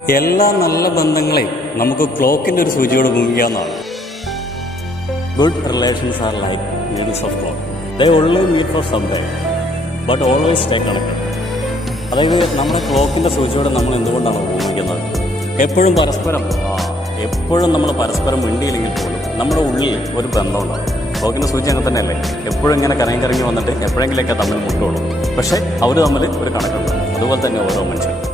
എല്ലാ നല്ല ബന്ധങ്ങളെയും നമുക്ക് ക്ലോക്കിന്റെ ഒരു സൂചിയോട് മുങ്ങിക്കാവുന്നതാണ്. Good relations are like units of clock they only meet for some time but always stay connected അതായത് നമ്മുടെ ക്ലോക്കിന്റെ സൂചിയോടെ നമ്മൾ എന്തുകൊണ്ടാണ് ഉപയോഗിക്കുന്നത് എപ്പോഴും പരസ്പരം എപ്പോഴും നമ്മൾ പരസ്പരം മിണ്ടിയില്ലെങ്കിൽ പോലും നമ്മുടെ ഉള്ളിൽ ഒരു ബന്ധമുണ്ടാവും. ക്ലോക്കിന്റെ സൂചി അങ്ങനെ തന്നെയല്ലേ? എപ്പോഴും ഇങ്ങനെ കറങ്ങി കറങ്ങി വന്നിട്ട് എപ്പോഴെങ്കിലൊക്കെ തമ്മിൽ മുട്ടുള്ളൂ പക്ഷേ അവർ തമ്മിൽ ഒരു കണക്കുണ്ട്. അതുപോലെ തന്നെ ഓരോ മനുഷ്യരും.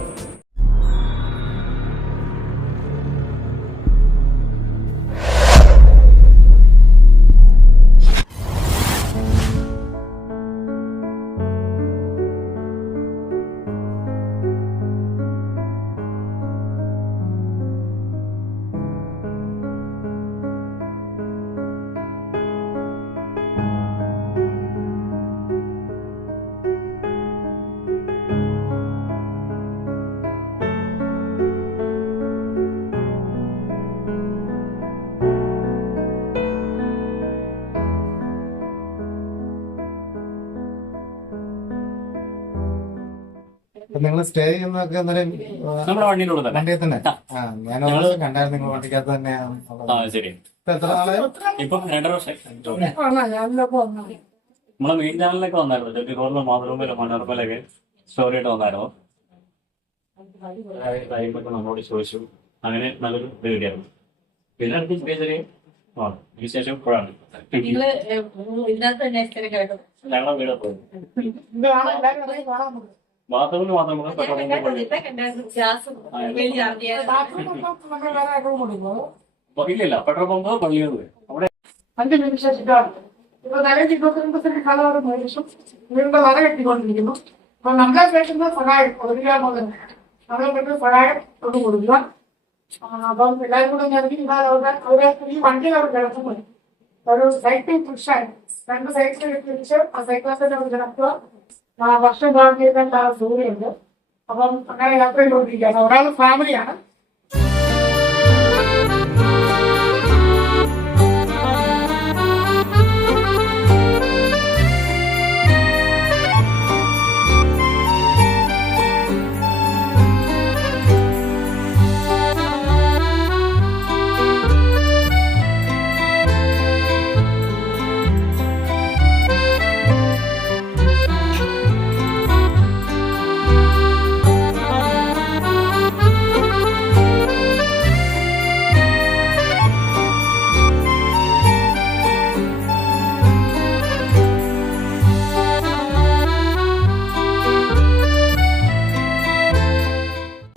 നിങ്ങൾ സ്റ്റേ ചെയ്യുന്നതൊക്കെ അന്നേരം നമ്മുടെ വണ്ടിയിലൂടെ തന്നെ. വണ്ടിയിൽ തന്നെ? ആ. ഞാൻ കണ്ടായിരുന്നു നിങ്ങൾ വണ്ടിക്കകത്ത് തന്നെയാണ് ആ ശരി. ഇപ്പൊ എത്ര നാളെ ഇപ്പം രണ്ടര വർഷം നമ്മളെ മെയിൻ ചാനലിലൊക്കെ വന്നായിരുന്നു. ചെട്ടി റോഡിലെ മാതൃഭൂമിയിലും മനോരമയിലൊക്കെ സ്റ്റോറി ആയിട്ട് വന്നായിരുന്നു. നമ്മളോട് ചോദിച്ചു. അങ്ങനെ നല്ലൊരു ഇത് കിട്ടിയായിരുന്നു. പിന്നെ അടുത്ത് ചെറിയ ചെറിയ ഇപ്പോഴാണ് ഞങ്ങളുടെ വീട് പോയി. ബാത്റൂമിൽ മാത്രം നമുക്ക് പെട്രോൾ ഇല്ലില്ല പെട്രോൾ പമ്പ് പള്ളിയിൽ പോയി അവിടെ അഞ്ച് നിമിഷം ഇപ്പൊ നിലവിൽ ഇരുപത്തിരണ്ട് സ്ഥലം മേടിച്ചു. വീണ്ടും വര കെട്ടിക്കൊണ്ടിരിക്കുന്നു. അപ്പൊ നമ്മളെ കേട്ടുന്ന സഹായം കൊടുക്കുക എന്നുള്ളത് നമ്മളെ കേട്ട് സഹായം ഒന്ന് കൊടുക്കുക. അപ്പം എല്ലാവരും കൂടെ ഞെരുക്കി ഇതാ അവരെ ഈ വണ്ടി അവർ കിടക്കുമ്പോൾ ഒരു സൈക്കിൾ പുഷായി രണ്ട് സൈക്കിൾ തിരിച്ച് ആ സൈക്കിളൊക്കെ അവർ കിടക്കുക. ആ വർഷം ഭാഗത്തേക്ക് ആ ദൂരെയുണ്ട് അപ്പം അങ്ങനെ യാത്രയിലോട്ടിരിക്കുകയാണ്. ഒരാൾ ഫാമിലിയാണ്.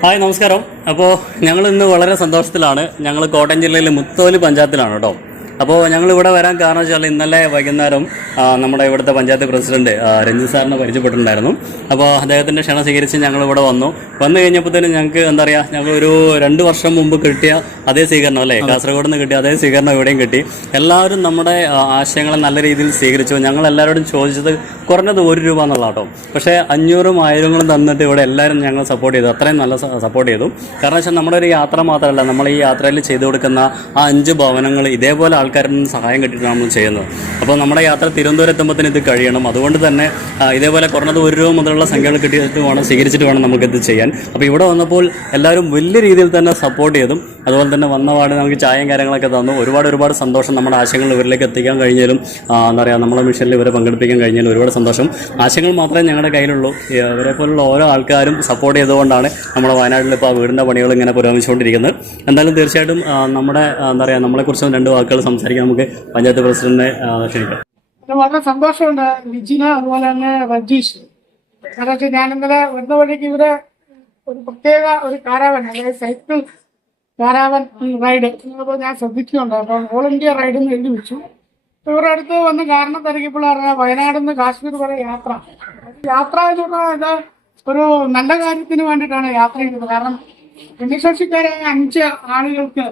ഹായ് നമസ്കാരം. അപ്പോൾ ഞങ്ങൾ ഇന്ന് വളരെ സന്തോഷത്തിലാണ്. ഞങ്ങൾ കോട്ടയം ജില്ലയിലെ മുത്തോലി പഞ്ചായത്തിലാണ് കേട്ടോ. അപ്പോൾ ഞങ്ങൾ ഇവിടെ വരാൻ കാരണം വെച്ചാൽ ഇന്നലെ വൈകുന്നേരം നമ്മുടെ ഇവിടുത്തെ പഞ്ചായത്ത് പ്രസിഡന്റ് രഞ്ജിത് സാറിനെ പരിചയപ്പെട്ടിട്ടുണ്ടായിരുന്നു. അപ്പോൾ അദ്ദേഹത്തിന്റെ ക്ഷണം സ്വീകരിച്ച് ഞങ്ങൾ ഇവിടെ വന്നു. വന്നു കഴിഞ്ഞപ്പോഴത്തേനും ഞങ്ങൾക്ക് എന്താ പറയുക ഞങ്ങൾ ഒരു രണ്ട് വർഷം മുമ്പ് കിട്ടിയ അതേ സ്വീകരണം അല്ലേ? കാസർഗോഡ് നിന്ന് കിട്ടിയ അതേ സ്വീകരണം ഇവിടെയും കിട്ടി. എല്ലാവരും നമ്മുടെ ആശയങ്ങളെ നല്ല രീതിയിൽ സ്വീകരിച്ചു. ഞങ്ങൾ എല്ലാവരോടും ചോദിച്ചത് കുറഞ്ഞത് ഒരു രൂപ എന്നുള്ള കേട്ടോ പക്ഷേ അഞ്ഞൂറും ആയിരങ്ങളും തന്നിട്ട് ഇവിടെ എല്ലാവരും ഞങ്ങൾ സപ്പോർട്ട് ചെയ്തു. അത്രയും നല്ല സപ്പോർട്ട് ചെയ്തു. കാരണം വെച്ചാൽ നമ്മുടെ ഒരു യാത്ര മാത്രമല്ല നമ്മൾ ഈ യാത്രയിൽ ചെയ്തു കൊടുക്കുന്ന ആ അഞ്ച് ഭവനങ്ങൾ ഇതേപോലെ ആൾക്കാരിൽ നിന്ന് സഹായം കിട്ടിയിട്ടാണ് നമ്മൾ ചെയ്യുന്നത്. അപ്പോൾ നമ്മുടെ യാത്ര തിരുവനന്തപുരം എത്തുമ്പോഴത്തേന് ഇത് കഴിയണം. അതുകൊണ്ട് തന്നെ ഇതേപോലെ കുറഞ്ഞത് ഒരു രൂപ മുതലുള്ള സംഖ്യകൾ കിട്ടിയിട്ട് വേണം സ്വീകരിച്ചിട്ട് വേണം നമുക്കിത് ചെയ്യാൻ. അപ്പോൾ ഇവിടെ വന്നപ്പോൾ എല്ലാവരും വലിയ രീതിയിൽ തന്നെ സപ്പോർട്ട് ചെയ്തും അതുപോലെ തന്നെ വന്ന പാട് നമുക്ക് ചായയും കാര്യങ്ങളൊക്കെ തന്നു. ഒരുപാട് ഒരുപാട് സന്തോഷം നമ്മുടെ ആശയങ്ങൾ ഇവരിലേക്ക് എത്തിക്കാൻ കഴിഞ്ഞാലും എന്താ പറയുക നമ്മളെ മിഷനിൽ ഇവരെ പങ്കെടുപ്പിക്കാൻ കഴിഞ്ഞാലും ഒരുപാട് സന്തോഷം. ആശയങ്ങൾ മാത്രമേ ഞങ്ങളുടെ കയ്യിലുള്ളൂ. ഇവരെ പോലുള്ള ഓരോ ആൾക്കാരും സപ്പോർട്ട് ചെയ്തുകൊണ്ടാണ് നമ്മുടെ വയനാട്ടിൽ ഇപ്പോൾ ആ വീടിന്റെ പണികൾ ഇങ്ങനെ പുരോഗമിച്ചുകൊണ്ടിരിക്കുന്നത്. എന്തായാലും തീർച്ചയായിട്ടും നമ്മുടെ എന്താ പറയുക നമ്മളെക്കുറിച്ചും രണ്ട് വാക്കുകൾ സംസാരിക്കാൻ നമുക്ക് പഞ്ചായത്ത് പ്രസിഡന്റിനെ ക്ഷണിക്കാം. വളരെ സന്തോഷമുണ്ട് ലിജിന അതുപോലെ തന്നെ രജീഷ് കാരണം വെച്ചാൽ ഞാൻ ഇന്നലെ വരുന്ന വഴിക്ക് ഇവിടെ ഒരു പ്രത്യേക ഒരു കാരാവൻ അതായത് സൈക്കിൾ കാരാവൻ റൈഡ് അപ്പോൾ ഞാൻ ശ്രദ്ധിക്കുന്നുണ്ട്. അപ്പോൾ ഓൾ ഇന്ത്യ റൈഡ് എന്ന് എഴുതി വെച്ചു. ഇവരുടെ അടുത്ത് വന്ന് കാരണം തിരക്കിയപ്പോൾ അറിയാം വയനാട് നിന്ന് കാശ്മീർ വരെ യാത്ര. യാത്ര എന്ന് പറഞ്ഞാൽ ഇത് ഒരു നല്ല കാര്യത്തിന് വേണ്ടിയിട്ടാണ് യാത്ര ചെയ്യുന്നത്. കാരണം ഭിന്നശേഷിക്കാരായ അഞ്ച് ആളുകൾക്ക്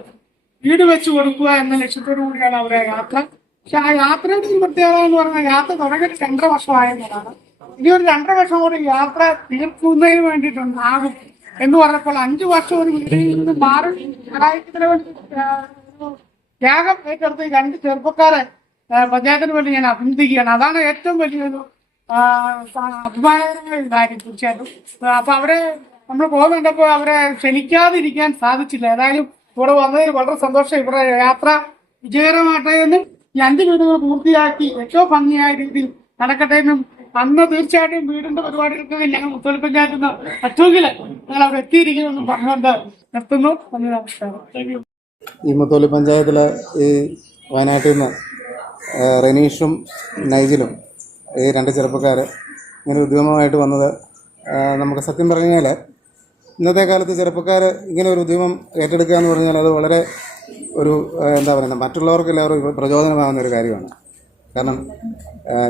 വീട് വെച്ച് കൊടുക്കുക എന്ന ലക്ഷ്യത്തോടു കൂടിയാണ് അവരെ യാത്ര. പക്ഷെ ആ യാത്രയുടെ ഒരു പ്രത്യേകത എന്ന് പറഞ്ഞാൽ യാത്ര തുടങ്ങിയിട്ട് രണ്ടര വർഷമായതാണ് ഇനി ഒരു രണ്ടര വർഷം കൂടി യാത്ര തീർക്കുന്നതിന് വേണ്ടിയിട്ടുണ്ട് ആകും എന്ന് പറഞ്ഞപ്പോൾ അഞ്ചു വർഷം ഒരു മാറി ത്യാഗം ഏറ്റെടുത്ത് രണ്ട് ചെറുപ്പക്കാരെ പഞ്ചായത്തിന് വേണ്ടി ഞാൻ അഭിനന്ദിക്കുകയാണ്. അതാണ് ഏറ്റവും വലിയൊരു അഭിമാനകരമായ കാര്യം തീർച്ചയായിട്ടും. അപ്പൊ അവിടെ നമ്മൾ പോകുന്നുണ്ടപ്പോൾ അവരെ ക്ഷണിക്കാതിരിക്കാൻ സാധിച്ചില്ല. ഏതായാലും ഇവിടെ വന്നതിൽ വളരെ സന്തോഷം. ഇവിടെ യാത്ര വിജയകരമാകട്ടെ എന്നും ഈ അഞ്ച് വീടുകൾ പൂർത്തിയാക്കി ഏറ്റവും ഭംഗിയായ രീതിയിൽ നടക്കട്ടെ എന്നും അന്ന് തീർച്ചയായിട്ടും വീടിന്റെ പരിപാടികൾക്ക് ഞങ്ങൾ മുത്തോലി പഞ്ചായത്തിൽ നിന്ന് പറ്റുമെങ്കിൽ ഞങ്ങൾ അവിടെ എത്തിയിരിക്കുമെന്നും പറഞ്ഞുകൊണ്ട് നിർത്തുന്നു. നന്ദി നമസ്കാരം. ഈ മുത്തോലി പഞ്ചായത്തിലെ ഈ വയനാട്ടിൽ നിന്ന് റനീഷും റെനീഷും നൈജിലും ഈ രണ്ട് ചെറുപ്പക്കാർ ഇങ്ങനെ ഉദ്യമമായിട്ട് വന്നത് നമുക്ക് സത്യം പറഞ്ഞാൽ ഇന്നത്തെ കാലത്ത് ചെറുപ്പക്കാർ ഇങ്ങനെ ഒരു ഉദ്യമം ഏറ്റെടുക്കുക എന്ന് പറഞ്ഞാൽ അത് വളരെ ഒരു എന്താ പറയുന്നത് മറ്റുള്ളവർക്ക് എല്ലാവരും പ്രചോദനമാകുന്ന ഒരു കാര്യമാണ്. കാരണം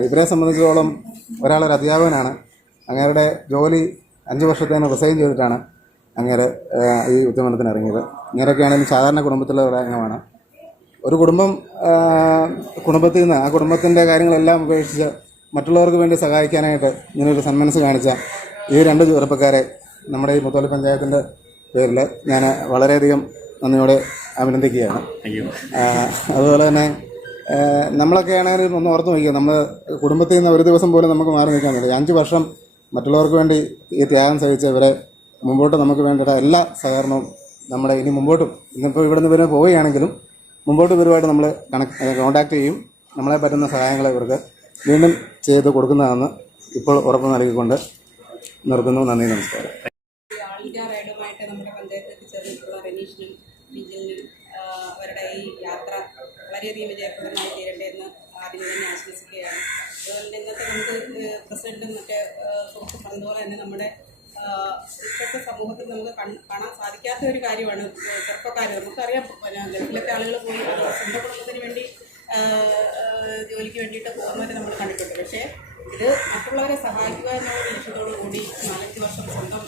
ഇവരെ സംബന്ധിച്ചിടത്തോളം ഒരാളൊരു അധ്യാപകനാണ് അങ്ങേരുടെ ജോലി അഞ്ച് വർഷത്തേന് റിസൈൻ ചെയ്തിട്ടാണ് അങ്ങേരെ ഈ ഉദ്യമനത്തിന് ഇറങ്ങിയത്. ഇങ്ങനെയൊക്കെയാണെങ്കിൽ സാധാരണ കുടുംബത്തിലുള്ള ഒരു അംഗമാണ്. ഒരു കുടുംബം കുടുംബത്തിൽ നിന്ന് ആ കുടുംബത്തിന്റെ കാര്യങ്ങളെല്ലാം ഉപേക്ഷിച്ച് മറ്റുള്ളവർക്ക് വേണ്ടി സഹായിക്കാനായിട്ട് ഇങ്ങനൊരു സന്മനസ് കാണിച്ച ഈ രണ്ട് ചെറുപ്പക്കാരെ നമ്മുടെ ഈ മുത്തോലി പഞ്ചായത്തിന്റെ പേരിൽ ഞാൻ വളരെയധികം നന്ദിയോടെ അഭിനന്ദിക്കുകയാണ്. അതുപോലെ തന്നെ നമ്മളൊക്കെ ആണെങ്കിലും ഒന്ന് ഓർത്ത് നോക്കിയാൽ നമ്മൾ കുടുംബത്തിൽ നിന്ന് ഒരു ദിവസം പോലും നമുക്ക് മാറി നിൽക്കാൻ പറ്റില്ല. അഞ്ച് വർഷം മറ്റുള്ളവർക്ക് വേണ്ടി ഈ ത്യാഗം സഹിച്ച ഇവരെ മുമ്പോട്ട് നമുക്ക് വേണ്ടിയിട്ട് എല്ലാ സഹകരണവും നമ്മുടെ ഇനി മുമ്പോട്ടും ഇന്നിപ്പോൾ ഇവിടെ നിന്ന് ഇവരെ പോവുകയാണെങ്കിലും മുമ്പോട്ട് ഇവരുമായിട്ട് നമ്മൾ കണക്ട് കോൺടാക്ട് ചെയ്യും. നമ്മളെ പറ്റുന്ന സഹായങ്ങൾ ഇവർക്ക് വീണ്ടും ചെയ്ത് കൊടുക്കുന്നതാണെന്ന് ഇപ്പോൾ ഉറപ്പ് നൽകിക്കൊണ്ട് നിർത്തുന്നു. നന്ദി നമസ്കാരം. റൈഡുമായിട്ട് നമ്മുടെ പഞ്ചായത്ത് എത്തിച്ചേർന്നിട്ടുള്ള റമീഷിനും വിജിലിനും ആഹ് അവരുടെ ഈ യാത്ര വളരെയധികം വിജയപ്രദമായി തീരട്ടെ എന്ന് ആദ്യം തന്നെ ആശംസിക്കുകയാണ്. അതുപോലെ തന്നെ ഇന്നത്തെ നമുക്ക് ഏഹ് പ്രസിഡന്റും മറ്റേ ഏഹ് പറഞ്ഞതുപോലെ തന്നെ നമ്മുടെ ഇപ്പോഴത്തെ സമൂഹത്തിൽ നമുക്ക് കാണാൻ സാധിക്കാത്ത ഒരു കാര്യമാണ് ചെറുപ്പക്കാർ. നമുക്കറിയാം ഗൾഫിലൊക്കെ ആളുകൾ പോയി സ്വന്തം കുടുംബത്തിന് വേണ്ടി ജോലിക്ക് വേണ്ടിയിട്ട് പോകുന്നവരെ നമ്മൾ കണ്ടിട്ടുണ്ട്. പക്ഷേ ഇത് മറ്റുള്ളവരെ സഹായിക്കുക എന്നുള്ള ലക്ഷ്യത്തോടു കൂടി നാലഞ്ച് വർഷം സ്വന്തം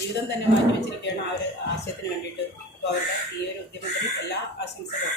ജീവിതം തന്നെ മാറ്റിവെച്ചിരിക്കുകയാണ് ആ ഒരു ആശയത്തിന് വേണ്ടിയിട്ട്. അപ്പോൾ അവരുടെ ഈ ഒരു ഉദ്യമത്തിന് എല്ലാ ആശംസകളും